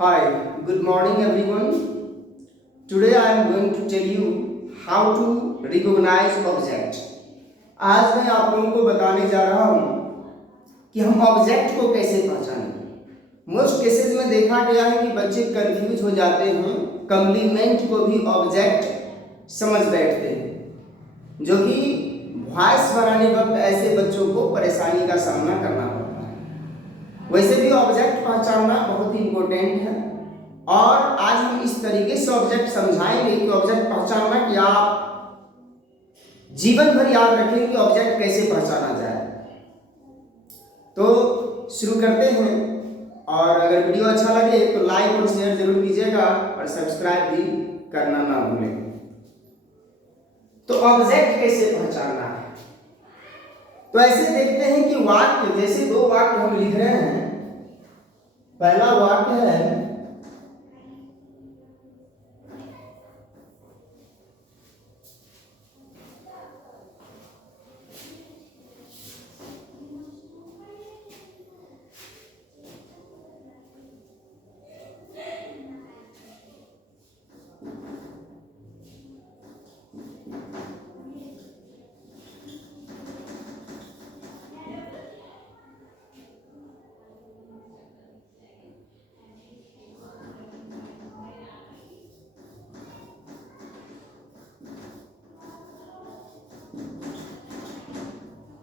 Hi, good morning everyone. Today I am going to tell you how to recognize object. आज मैं आप लोगों को बताने जा रहा हूँ कि हम ऑब्जेक्ट को कैसे पहचानें। मोस्ट केसेस में देखा गया है कि बच्चे कंफ्यूज हो जाते हैं, कम्प्लीमेंट को भी ऑब्जेक्ट समझ बैठते हैं, जो कि वॉइस बनाने वक्त ऐसे बच्चों को परेशानी का सामना करना पड़ता है। वैसे भी ऑब्जेक्ट पहचानना बहुत ही इम्पोर्टेंट है और आज हम इस तरीके से ऑब्जेक्ट समझाएंगे कि ऑब्जेक्ट पहचानना कि आप जीवन भर याद रखें कि ऑब्जेक्ट कैसे पहचाना जाए। तो शुरू करते हैं और अगर वीडियो अच्छा लगे तो लाइक और शेयर जरूर कीजिएगा और सब्सक्राइब भी करना ना भूलें। तो ऑब्जेक्ट कैसे पहचानना है, तो ऐसे देखते हैं कि वाक्य, जैसे दो वाक्य हम लिख रहे हैं। पहला वाक्य है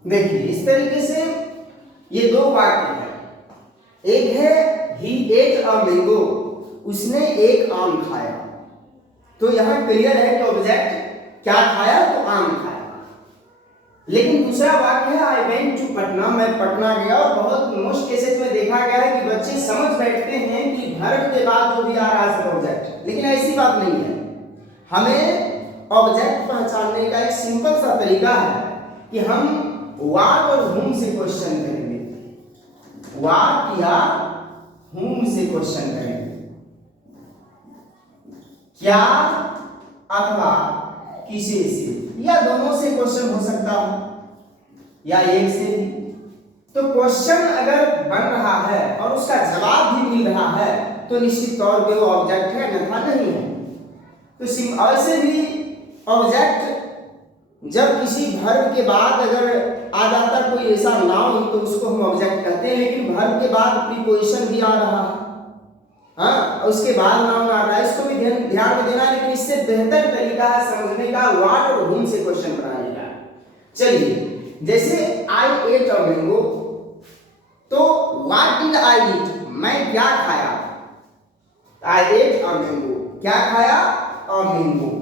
देखिए इस तरीके से ये दो वाक्य है। एक है ही एट अ मैंगो, उसने एक आम खाया। तो यहां क्लियर है कि ऑब्जेक्ट क्या खाया, तो आम खाया। लेकिन दूसरा वाक्य है आई वेंट टू पटना, मैं पटना गया। और बहुत मोस्ट केसेस में देखा गया है कि बच्चे समझ बैठते हैं कि वर्ब के बाद जो भी आ रहा है ऑब्जेक्ट, लेकिन ऐसी बात नहीं है। हमें ऑब्जेक्ट पहचानने का एक सिंपल सा तरीका है कि हम व्हाट और whom से क्वेश्चन करेंगे। व्हाट या whom से क्वेश्चन करेंगे, क्या अथवा किसे से, या दोनों से क्वेश्चन हो सकता है या एक से भी। तो क्वेश्चन अगर बन रहा है और उसका जवाब भी मिल रहा है तो निश्चित तौर पे वो ऑब्जेक्ट है, अन्यथा नहीं है। तो ऐसे भी ऑब्जेक्ट जब किसी वर्ब के बाद अगर आ जाता कोई ऐसा नाउन तो उसको हम ऑब्जेक्ट कहते हैं। लेकिन वर्ब के बाद प्रीपोजिशन भी आ रहा है, हाँ, उसके बाद नाउन आ रहा है, इसको भी ध्यान में देना है। लेकिन इससे बेहतर तरीका है समझने का व्हाट और whom से क्वेश्चन बनाने का। चलिए, जैसे आई एट अ मैंगो, तो व्हाट डिड आई ईट, मैं क्या खाया। आई एट अ मैंगो, क्या खाया, अ मैंगो।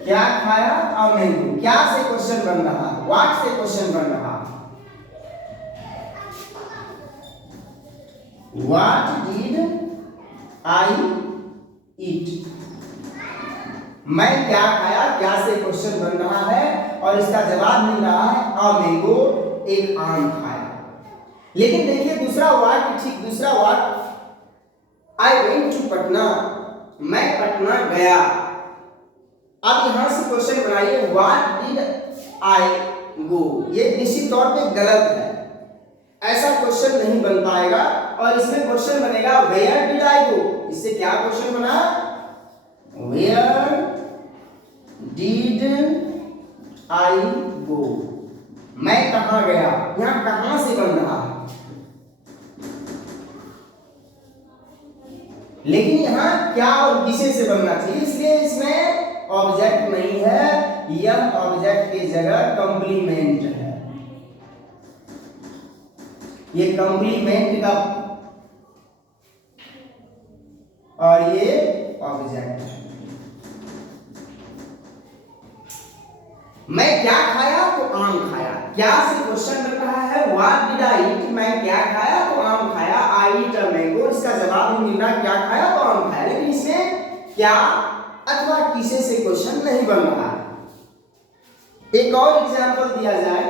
क्या खाया, अ मैंगो। क्या से क्वेश्चन बन रहा है, व्हाट से क्वेश्चन बन रहा है। व्हाट डिड आई ईट, मैं क्या खाया, क्या से क्वेश्चन बन रहा है और इसका जवाब मिल रहा है अ मैंगो, एक आम खाया। लेकिन देखिए दूसरा वाक्य, ठीक दूसरा वाक्य, आई वेंट टू पटना, मैं पटना गया। अब यहां से क्वेश्चन बनाइए व्हाट डिड आई गो, ये निश्चित तौर पे गलत है, ऐसा क्वेश्चन नहीं बन पाएगा। और इसमें क्वेश्चन बनेगा वेयर डिड आई गो। इससे क्या क्वेश्चन बना, वेयर डिड आई गो, मैं कहां गया। यहां कहां से बन रहा है, लेकिन यहां क्या और किसे से बनना चाहिए, इसलिए इसमें ऑब्जेक्ट नहीं है, यह ऑब्जेक्ट की जगह कंप्लीमेंट है। ये कंप्लीमेंट का और ये ऑब्जेक्ट है। मैं क्या खाया, तो आम खाया। क्या से क्वेश्चन बन रहा है व्हाट डिड आई ईट, मैं क्या खाया, तो आम खाया। आई ईट अ मैंगो, इसका जवाब भी मिल रहा है क्या खाया, तो आम खाया। लेकिन इसमें क्या अथवा किसे से क्वेश्चन नहीं बन रहा है। एक और एग्जांपल दिया जाए,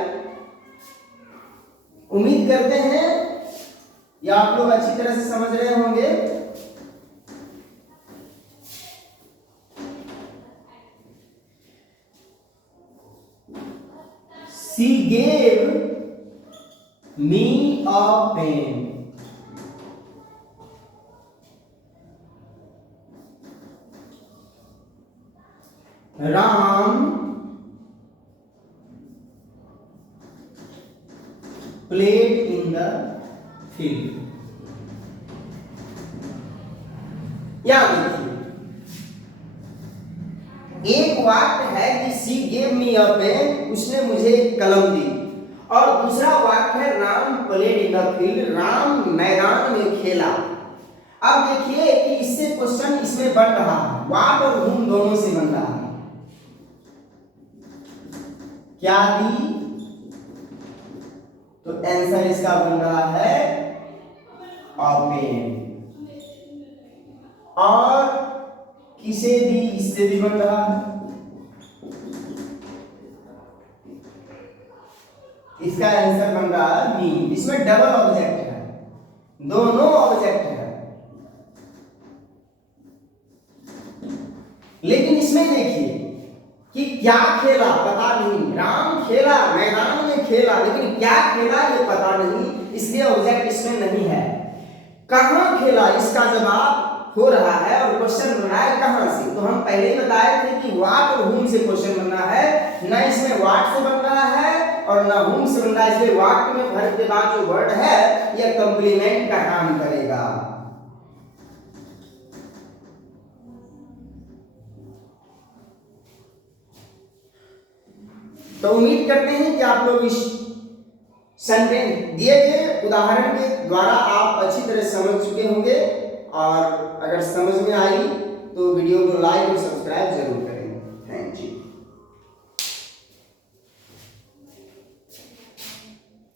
उम्मीद करते हैं या आप लोग अच्छी तरह से समझ रहे होंगे। She gave me a pen. Ram played in the field। या देखिए एक वाक्य है कि she gave me a pen, उसने मुझे एक कलम दी, और दूसरा वाक्य है Ram played in the field, Ram मैदान में खेला। अब देखिए कि इससे क्वेश्चन इसमें बन रहा है, व्हाट और whom दोनों से बन रहा है। क्या दी, तो आंसर इसका बन रहा है अ पेन। और किसे दी, इससे भी बन रहा है, इसका आंसर बन रहा है मी। इसमें डबल ऑब्जेक्ट है, दोनों ऑब्जेक्ट है। लेकिन इसमें देखिए कि क्या खेला पता नहीं, राम खेला मैदान में खेला, लेकिन क्या खेला ये पता नहीं, इसलिए ऑब्जेक्ट इसमें नहीं है। कहां खेला इसका जवाब हो रहा है, और क्वेश्चन बन रहा है कहां से। तो हम पहले ही बताए थे कि व्हाट और whom से क्वेश्चन बन रहा है, ना इसमें व्हाट से बन रहा है और ना whom से बन रहा है, इसलिए वाक्य में वर्ब के बाद जो वर्ड है यह कंप्लीमेंट का काम करेगा। तो उम्मीद करते हैं कि आप लोग इस सेंटेंस दिए गए उदाहरण के द्वारा आप अच्छी तरह समझ चुके होंगे, और अगर समझ में आई